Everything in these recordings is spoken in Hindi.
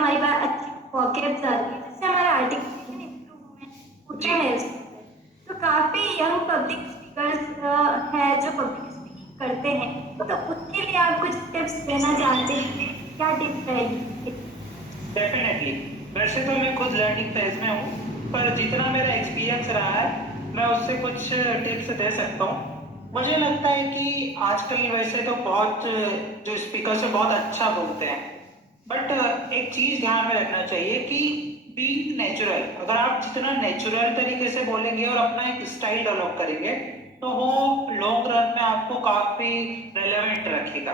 हमारी बात अच्छी वॉकेब आती है, जिससे हमारा आर्टिकुलेशन इम्प्रूव होता जी। है उससे। तो काफ़ी यंग पब्लिक स्पीकर्स हैं जो पब्लिक स्पीकिंग करते हैं, तो उनके लिए आप कुछ टिप्स देना चाहते हैं? क्या टिप्स रहेगी उनके लिए? डेफिनेटली। वैसे तो मैं खुद लर्निंग फेज में हूँ, पर जितना मेरा एक्सपीरियंस रहा है मैं उससे कुछ टिप्स दे सकता हूँ। मुझे लगता है कि आजकल वैसे तो बहुत जो स्पीकर है बहुत अच्छा बोलते हैं, बट एक चीज ध्यान में रखना चाहिए कि बीइंग नेचुरल, अगर आप जितना नेचुरल तरीके से बोलेंगे और अपना एक स्टाइल डेवलप करेंगे तो वो लॉन्ग रन में आपको काफी रेलेवेंट रखेगा।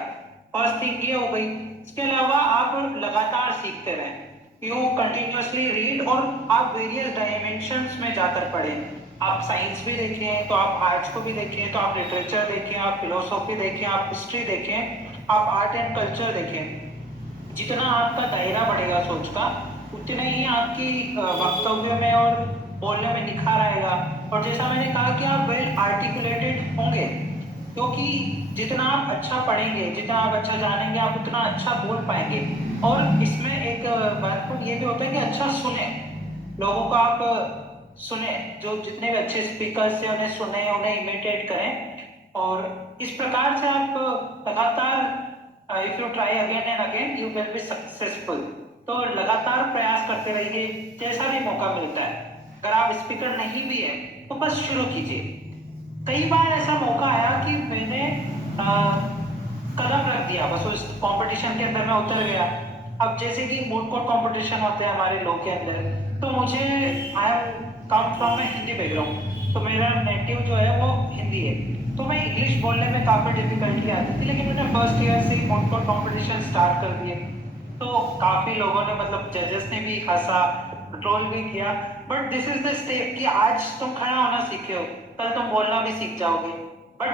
फर्स्ट थिंग ये हो गई। इसके अलावा आप लगातार सीखते रहें, यू कंटिन्यूअसली रीड, और आप वेरियस डायमेंशंस में जाकर पढ़ें। आप साइंस भी देखें तो आप आर्ट्स को भी देखें, तो आप लिटरेचर देखें, आप फिलोसॉफी देखें, आप हिस्ट्री देखें, आप आर्ट एंड कल्चर देखें। जितना आपका दायरा बढ़ेगा सोच का, उतने ही आपकी वक्तव्य में और बोलने में निखार आएगा। और जैसा मैंने कहा कि आप वेल आर्टिकुलेटेड होंगे, क्योंकि जितना आप अच्छा पढ़ेंगे, जितना आप अच्छा जानेंगे, आप उतना अच्छा बोल पाएंगे। और इसमें एक महत्वपूर्ण ये भी होता है कि अच्छा सुने, लोगों को आप सुने, जो जितने भी अच्छे स्पीकर्स हैं उन्हें सुने, उन्हें इमिटेट करें। और इस प्रकार से आप लगातार, if you try again and again you will be successful. तो लगातार प्रयास करते रहिए, जैसा भी मौका मिलता है। अगर आप स्पीकर नहीं भी है तो बस शुरू कीजिए। कई बार ऐसा मौका आया कि मैंने कदम रख दिया, बस उस कंपटीशन के अंदर मैं उतर गया। अब जैसे कि मूड कोर्ट कंपटीशन होते हैं हमारे लोग के अंदर, तो मुझे I am come from A Hindi background, तो मेरा नेटिव जो है वो हिंदी है। तो मैं इंग्लिश बोलने में काफ़ी डिफिकल्टी आती थी, लेकिन मैंने फर्स्ट ईयर से ही मूड कोर्ट कंपटीशन स्टार्ट कर दिए। तो काफ़ी लोगों ने, मतलब जजेस ने भी हंसा, ट्रोल भी किया। But this is the step कि आज तुम खड़ा होना सीखे हो, कल तुम बोलना भी सीख जाओगे। बट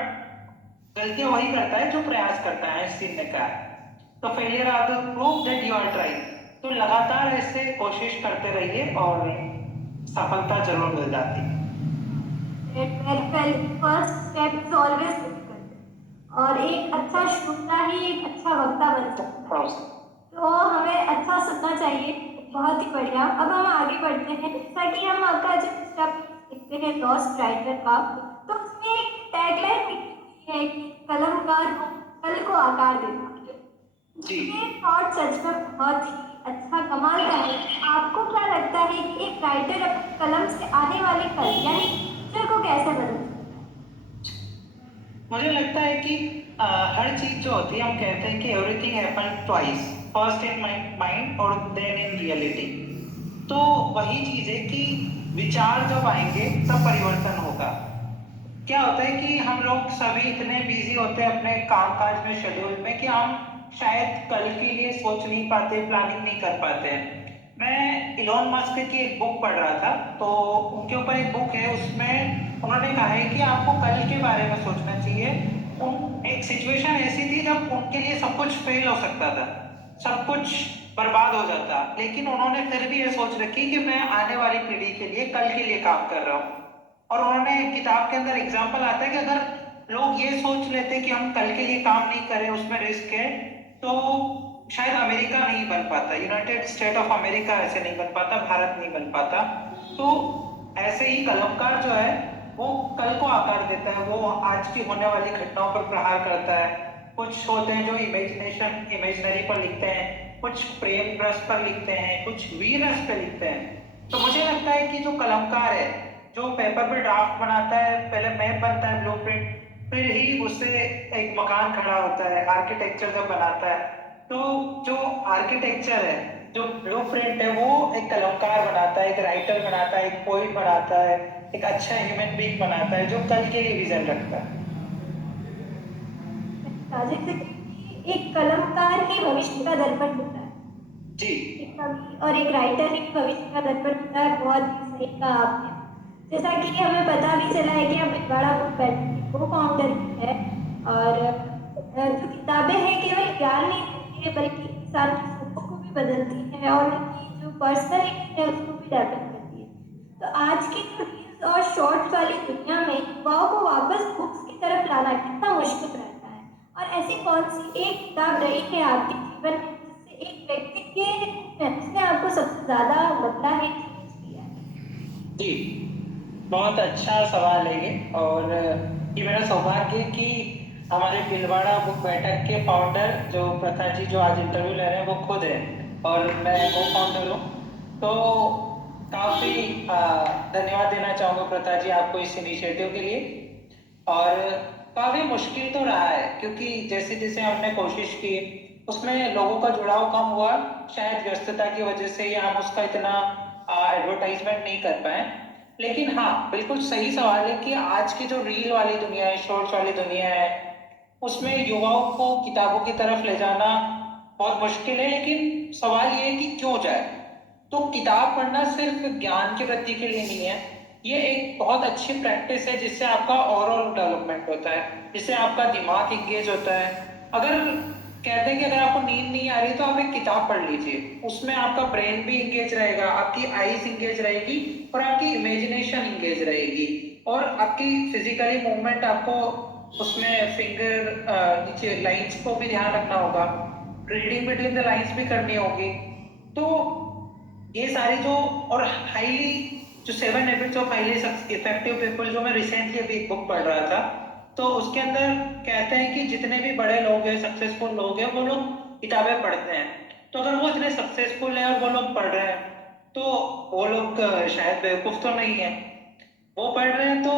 गलतियां वही करता है जो प्रयास करता है, इस सीन ने कहा है। तो failure are the proof that you are trying. तो लगातार ऐसे कोशिश करते रहिए और सफलता जरूर मिल जाती है। Very well, first step is always difficult, और एक अच्छा श्रोता ही एक अच्छा वक्ता बन सकता है। तो हमें अच्छा सुनना चाहिए। बहुत ही बढ़िया। अब हम आगे बढ़ते हैं, जैसा कि हम आपका जो दूसरा पीस देखते हैं लॉस्ट राइटर का, तो उसमें एक टैगलाइन लिखी हुई है कि कलमकार हो, कल को आकार देना। जी। ये थॉट सच में बहुत ही अच्छा, कमाल का है। आपको क्या लगता है कि एक राइटर अपनी कलम से आने वाले कल यानी फ्यूचर को कैसे बदल सकता है? मुझे लगता है कि हर चीज जो होती है, हम कहते हैं कि everything happen twice, first in mind और देन इन रियलिटी। तो वही चीज है कि विचार जब आएंगे तब परिवर्तन होगा। क्या होता है कि हम लोग सभी इतने बिजी होते हैं अपने कामकाज में, शेड्यूल में, कि हम शायद कल के लिए सोच नहीं पाते, प्लानिंग नहीं कर पाते हैं। मैं इलोन मस्क की एक बुक पढ़ रहा था, तो उनके ऊपर एक बुक है, उसमें उन्होंने कहा है कि आपको कल के बारे में सोचना चाहिए। उन एक सिचुएशन ऐसी थी जब उनके लिए सब कुछ फेल हो सकता था, सब कुछ बर्बाद हो जाता, लेकिन उन्होंने फिर भी ये सोच रखी कि मैं आने वाली पीढ़ी के लिए, कल के लिए काम कर रहा हूँ। और उन्होंने किताब के अंदर एग्जाम्पल आता है कि अगर लोग ये सोच लेते कि हम कल के लिए काम नहीं करें, उसमें रिस्क है, तो शायद अमेरिका नहीं बन पाता, यूनाइटेड स्टेट ऑफ अमेरिका ऐसे नहीं बन पाता, भारत नहीं बन पाता। तो ऐसे ही कलमकार जो है वो कल को आकार देता है, वो आज की होने वाली घटनाओं पर प्रहार करता है। कुछ होते हैं जो इमेजिनेशन, इमेजिनरी पर लिखते हैं, कुछ प्रेम रस पर लिखते हैं, कुछ वीर रस पर लिखते हैं। तो मुझे लगता है कि जो कलमकार है, जो पेपर पे ड्राफ्ट बनाता है, पहले मैप बनता है, ब्लूप्रिंट, फिर ही उससे एक मकान खड़ा होता है, आर्किटेक्चर जब बनाता है। तो जो आर्किटेक्चर है, जो ब्लूप्रिंट है, वो एक कलमकार बनाता है, एक राइटर बनाता है, एक पोइट बनाता है, एक अच्छा ह्यूमन बीइंग बनाता है जो कल के लिए विजन रखता है। अच्छा, जैसे कि एक कलमकार ही भविष्य का दर्पण होता है, जी। एक कवि और एक राइटर ही भविष्य का दर्पण होता है। बहुत ही सही कहा आपने। जैसा कि हमें पता भी चला है कि हम भिलवाड़ा बुक बैठक के को फाउंडर भी है, और जो किताबें हैं केवल ज्ञान नहीं देती है बल्कि इंसान की सोच को भी बदलती है और उनकी जो पर्सनैलिटी है उसको भी डेवलप करती है। तो आज की जो रील्स और शॉर्ट्स वाली दुनिया में युवाओं को वापस बुक्स की तरफ लाना कितना मुश्किल रहता है, और ऐसी कौन सी एक किताब रही है आपके जीवन में जिससे एक व्यक्ति के सबसे ज्यादा बदला है चेंज किया है? जी, बहुत अच्छा सवाल है ये। और ये मेरा सौभाग्य है कि हमारे भीलवाड़ा बुक बैठक के फाउंडर जो प्रथा जी जो आज इंटरव्यू ले रहे हैं वो खुद है, और मैं को फाउंडर हूँ। तो काफ़ी धन्यवाद देना चाहूँगा प्रथा जी आपको इस इनिशिएटिव के लिए। और काफ़ी मुश्किल तो रहा है, क्योंकि जैसे जैसे हमने कोशिश की उसमें लोगों का जुड़ाव कम हुआ, शायद व्यस्तता की वजह से, या हम उसका इतना एडवर्टाइजमेंट नहीं कर पाए। लेकिन हाँ, बिल्कुल सही सवाल है कि आज की जो रील वाली दुनिया है, शॉर्ट्स वाली दुनिया है, उसमें युवाओं को किताबों की तरफ ले जाना बहुत मुश्किल है। लेकिन सवाल ये है कि क्यों जाए। तो किताब पढ़ना सिर्फ ज्ञान की वृद्धि के लिए नहीं है, ये एक बहुत अच्छी प्रैक्टिस है जिससे आपका ओवरऑल डेवलपमेंट होता है, जिससे आपका दिमाग इंगेज होता है। अगर कहते हैं कि अगर आपको नींद नहीं आ रही तो आप एक किताब पढ़ लीजिए, उसमें आपका ब्रेन भी इंगेज रहेगा, आपकी आईज इंगेज रहेगी, और आपकी इमेजिनेशन इंगेज रहेगी, और आपकी फिजिकली मूवमेंट आपको उसमें फिंगर नीचे लाइंस को भी ध्यान रखना होगा, रीडिंग बिटवीन द लाइंस भी करनी होगी। तो ये सारी जो, और हाईली जो 7 habits of highly effective people, जो मैं रिसेंटली अभी एक बुक पढ़ रहा था, तो उसके अंदर कहते हैं कि जितने भी बड़े लोग हैं, सक्सेसफुल लोग हैं, वो लोग किताबें पढ़ते हैं। तो अगर वो इतने सक्सेसफुल हैं और वो लोग पढ़ रहे हैं, तो वो लोग शायद बेवकूफ तो नहीं है। वो पढ़ रहे हैं तो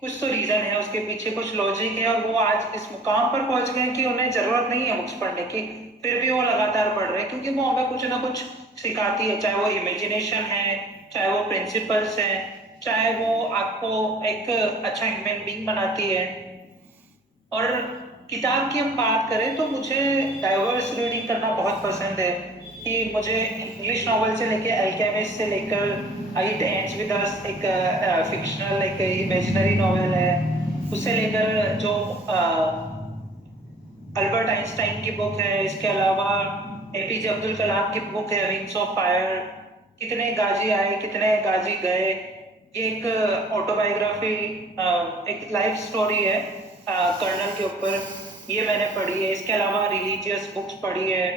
कुछ तो रीजन है उसके पीछे, कुछ लॉजिक है, और वो आज इस मुकाम पर पहुंच गए कि उन्हें जरूरत नहीं है बुक्स पढ़ने की, फिर भी वो लगातार पढ़ रहे हैं, क्योंकि वो हमें कुछ ना कुछ सिखाती है, चाहे वो इमेजिनेशन है, चाहे वो प्रिंसिपल्स हैं, चाहे वो आपको एक अच्छा ह्यूमन बीइंग बनाती है। और किताब की हम बात करें तो मुझे डाइवर्स रीडिंग करना बहुत पसंद है, कि मुझे इंग्लिश नॉवल से लेकर अल्केमिस्ट से लेकर इट एंड्स विद अस, एक फिक्शनल एक इमेजिनरी नॉवल है, उससे लेकर जो अल्बर्ट आइंस्टाइन की बुक है, इसके अलावा एपीजे अब्दुल कलाम की बुक है विंग्स ऑफ फायर, कितने गाजी आए कितने गाजी गए, ये एक ऑटोबायोग्राफी, एक लाइफ स्टोरी है कर्नल के ऊपर, ये मैंने पढ़ी है। इसके अलावा रिलीजियस बुक्स पढ़ी है,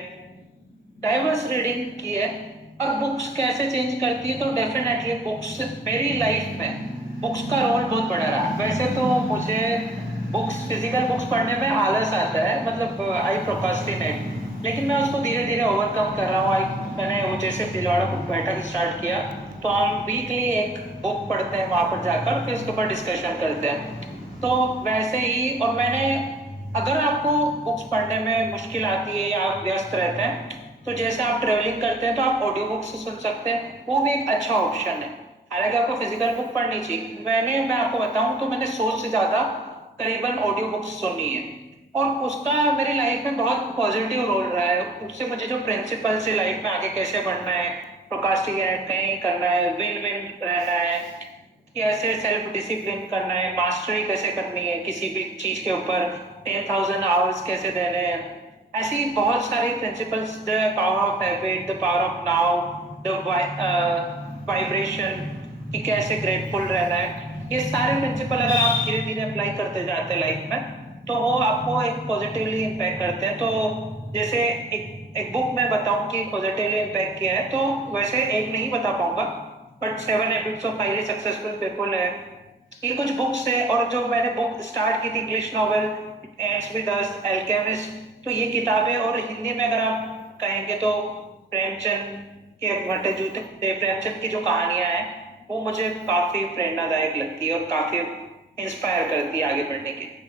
डाइवर्स रीडिंग की है। अब बुक्स कैसे चेंज करती है, तो डेफिनेटली बुक्स मेरी लाइफ में बुक्स का रोल बहुत बड़ा रहा। वैसे तो मुझे बुक्स, फिजिकल बुक्स पढ़ने में आलस आता है, मतलब आई प्रोक्रास्टिनेट, लेकिन मैं उसको धीरे धीरे ओवरकम कर रहा हूँ। मैंने वो जैसे दिलवाड़ा बुक बैठक स्टार्ट किया, तो हम वीकली एक बुक पढ़ते हैं वहाँ पर जाकर, फिर उसके ऊपर डिस्कशन करते हैं। तो वैसे ही, और मैंने, अगर आपको बुक्स पढ़ने में मुश्किल आती है या आप व्यस्त रहते हैं, तो जैसे आप ट्रेवलिंग करते हैं तो आप ऑडियो बुक से सुन सकते हैं, वो भी एक अच्छा ऑप्शन है। हालांकि आपको फिजिकल बुक पढ़नी चाहिए, मैं आपको बताऊं तो मैंने 100 से ज्यादा करीबन ऑडियो बुक्स सुनी है, और उसका मेरी लाइफ में बहुत पॉजिटिव रोल रहा है। उससे मुझे जो प्रिंसिपल से लाइफ में आगे कैसे बढ़ना है, प्रोकास्टिनेट नहीं करना है, विन विन रहना है, कैसे सेल्फ डिसिप्लिन करना है, मास्टरी कैसे करनी है किसी भी चीज के ऊपर, 10,000 आवर्स कैसे देने हैं, ऐसी बहुत सारी principles, the power of habit, the power of now, the vibration, कि कैसे ग्रेटफुल रहना है, ये सारे प्रिंसिपल अगर आप धीरे धीरे अप्लाई करते जाते हैं लाइफ में, तो वो आपको एक पॉजिटिवली इम्पैक्ट करते हैं। तो जैसे एक बुक में बताऊं कि पॉजिटिवली इम्पैक्ट किया है, तो वैसे एक नहीं बता पाऊंगा, but 7 habits of highly successful people है, ये कुछ बुक्स है। और जो मैंने बुक स्टार्ट की थी English novel ends with us, alchemist, तो ये किताबें, और हिंदी में अगर आप कहेंगे तो प्रेमचंद के भट्टे जूते, प्रेमचंद की जो कहानियां हैं वो मुझे काफी प्रेरणादायक लगती है और काफी इंस्पायर करती है आगे बढ़ने के लिए।